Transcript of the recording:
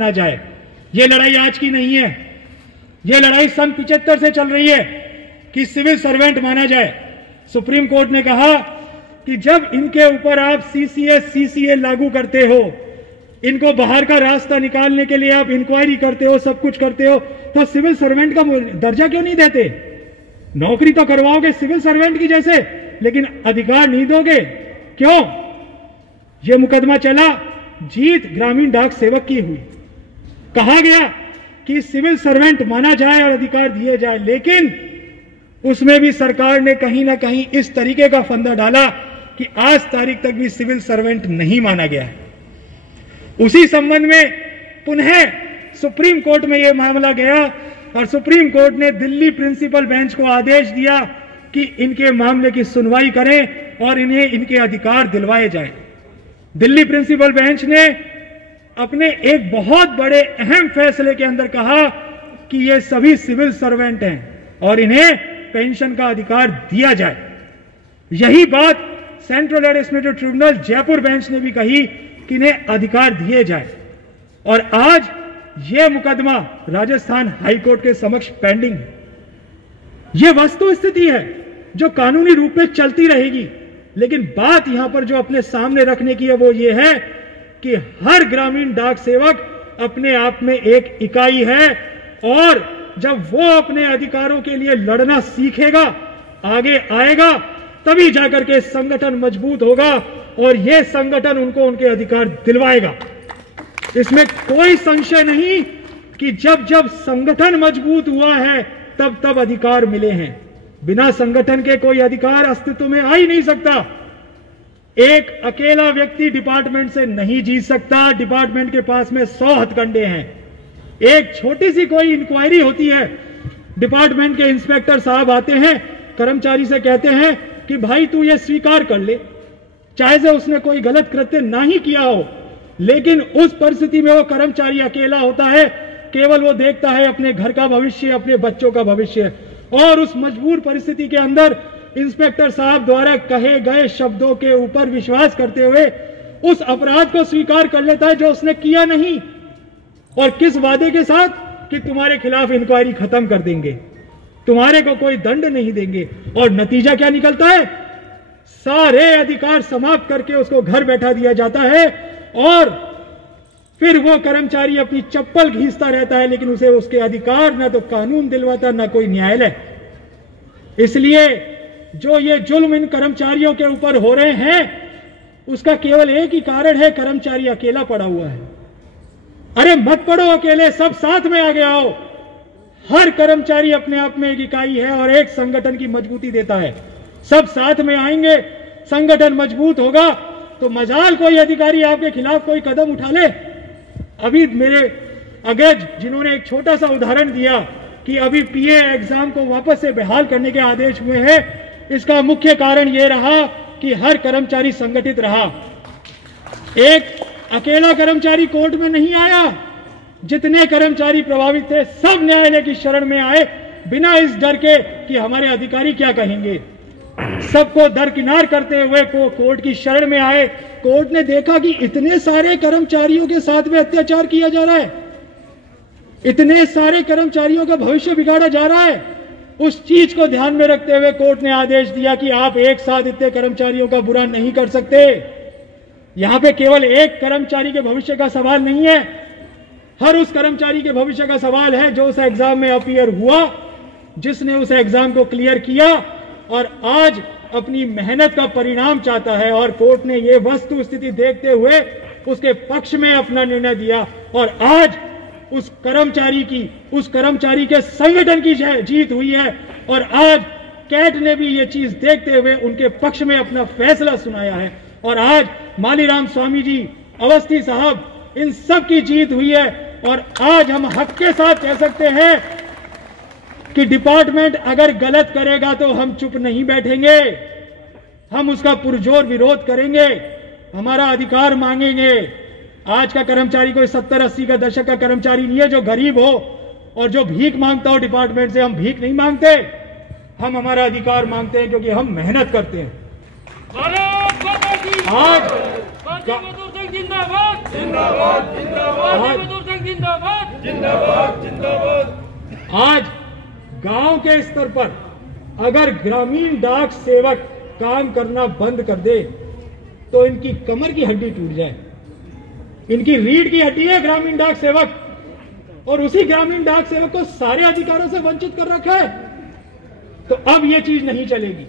ना जाए। ये लड़ाई आज की नहीं है, ये लड़ाई सन 75 से चल रही है कि सिविल सर्वेंट माना जाए। सुप्रीम कोर्ट ने कहा कि जब इनके ऊपर आप सीसीए लागू करते हो, इनको बाहर का रास्ता निकालने के लिए आप इंक्वायरी करते हो, सब कुछ करते हो, तो सिविल सर्वेंट का दर्जा क्यों नहीं देते? नौकरी तो करवाओगे सिविल सर्वेंट की जैसे, लेकिन अधिकार नहीं दोगे, क्यों? यह मुकदमा चला, जीत ग्रामीण डाक सेवक की हुई। कहा गया कि सिविल सर्वेंट माना जाए और अधिकार दिए जाए, लेकिन उसमें भी सरकार ने कहीं ना कहीं इस तरीके का फंदा डाला कि आज तारीख तक भी सिविल सर्वेंट नहीं माना गया है। उसी संबंध में पुनः सुप्रीम कोर्ट में यह मामला गया और सुप्रीम कोर्ट ने दिल्ली प्रिंसिपल बेंच को आदेश दिया कि इनके मामले की सुनवाई करें और इन्हें इनके अधिकार दिलवाए जाएं। दिल्ली प्रिंसिपल बेंच ने अपने एक बहुत बड़े अहम फैसले के अंदर कहा कि ये सभी सिविल सर्वेंट हैं और इन्हें पेंशन का अधिकार दिया जाए। यही बात central administrative tribunal Jaipur bench ने भी कही कि इन्हें अधिकार दिए जाए। और आज यह मुकदमा राजस्थान हाईकोर्ट के समक्ष पेंडिंग है। यह वस्तु स्थिति है जो कानूनी रूप में चलती रहेगी, लेकिन बात यहां पर जो अपने सामने रखने की है वो ये है कि हर ग्रामीण डाक सेवक अपने आप में एक इकाई है और जब वो अपने अधिकारों के लिए लड़ना सीखेगा, आगे आएगा, तभी जाकर के संगठन मजबूत होगा और यह संगठन उनको उनके अधिकार दिलवाएगा। इसमें कोई संशय नहीं कि जब जब संगठन मजबूत हुआ है तब तब अधिकार मिले हैं। बिना संगठन के कोई अधिकार अस्तित्व में आ ही नहीं सकता। एक अकेला व्यक्ति डिपार्टमेंट से नहीं जीत सकता। डिपार्टमेंट के पास में 100 हथकंडे हैं। एक छोटी सी कोई इंक्वायरी होती है, डिपार्टमेंट के इंस्पेक्टर साहब आते हैं, कर्मचारी से कहते हैं कि भाई तू ये स्वीकार कर ले, चाहे से उसने कोई गलत कृत्य ना ही किया हो, लेकिन उस परिस्थिति में वो कर्मचारी अकेला होता है, केवल वो देखता है अपने घर का भविष्य, अपने बच्चों का भविष्य, और उस मजबूर परिस्थिति के अंदर इंस्पेक्टर साहब द्वारा कहे गए शब्दों के ऊपर विश्वास करते हुए उस अपराध को स्वीकार कर लेता है जो उसने किया नहीं, और किस वादे के साथ कि तुम्हारे खिलाफ इंक्वायरी खत्म कर देंगे, तुम्हारे को कोई दंड नहीं देंगे। और नतीजा क्या निकलता है? सारे अधिकार समाप्त करके उसको घर बैठा दिया जाता है और फिर वो कर्मचारी अपनी चप्पल घींचता रहता है, लेकिन उसे उसके अधिकार ना तो कानून दिलवाता ना कोई न्यायालय। इसलिए जो ये जुल्म इन कर्मचारियों के ऊपर हो रहे हैं उसका केवल एक ही कारण है, कर्मचारी अकेला पड़ा हुआ है। अरे मत पड़ो अकेले, सब साथ में आगे आओ। हर कर्मचारी अपने आप में एक इकाई है और एक संगठन की मजबूती देता है। सब साथ में आएंगे, संगठन मजबूत होगा तो मजाल कोई अधिकारी आपके खिलाफ कोई कदम उठा ले। अभी मेरे अग्रज जिन्होंने एक छोटा सा उदाहरण दिया कि अभी पीए एग्जाम को वापस से बहाल करने के आदेश हुए हैं, इसका मुख्य कारण यह रहा कि हर कर्मचारी संगठित रहा। एक अकेला कर्मचारी कोर्ट में नहीं आया, जितने कर्मचारी प्रभावित थे सब न्यायालय की शरण में आए, बिना इस डर के कि हमारे अधिकारी क्या कहेंगे। सबको दरकिनार करते हुए कोर्ट की शरण में आए। कोर्ट ने देखा कि इतने सारे कर्मचारियों के साथ में अत्याचार किया जा रहा है, इतने सारे कर्मचारियों का भविष्य बिगाड़ा जा रहा है। उस चीज को ध्यान में रखते हुए कोर्ट ने आदेश दिया कि आप एक साथ इतने कर्मचारियों का बुरा नहीं कर सकते। यहां पे केवल एक कर्मचारी के भविष्य का सवाल नहीं है, हर उस कर्मचारी के भविष्य का सवाल है जो उस एग्जाम में अपीयर हुआ, जिसने उस एग्जाम को क्लियर किया और आज अपनी मेहनत का परिणाम चाहता है। और कोर्ट ने यह वस्तु स्थिति देखते हुए उसके पक्ष में अपना निर्णय दिया और आज उस कर्मचारी के संगठन की जीत हुई है। और आज कैट ने भी यह चीज देखते हुए उनके पक्ष में अपना फैसला सुनाया है और आज मालीराम स्वामी जी, अवस्थी साहब, इन सब की जीत हुई है। और आज हम हक के साथ कह सकते हैं कि डिपार्टमेंट अगर गलत करेगा तो हम चुप नहीं बैठेंगे, हम उसका पुरजोर विरोध करेंगे, हमारा अधिकार मांगेंगे। आज का कर्मचारी कोई 70-80 का दशक का कर्मचारी नहीं है जो गरीब हो और जो भीख मांगता हो डिपार्टमेंट से। हम भीख नहीं मांगते, हम हमारा अधिकार मांगते हैं क्योंकि हम मेहनत करते हैं। आज जिंदाबाद जिंदाबाद। आज गांव के स्तर पर अगर ग्रामीण डाक सेवक काम करना बंद कर दे तो इनकी कमर की हड्डी टूट जाए। इनकी रीढ़ की हड्डी है ग्रामीण डाक सेवक, और उसी ग्रामीण डाक सेवक को सारे अधिकारों से वंचित कर रखा है। तो अब ये चीज नहीं चलेगी।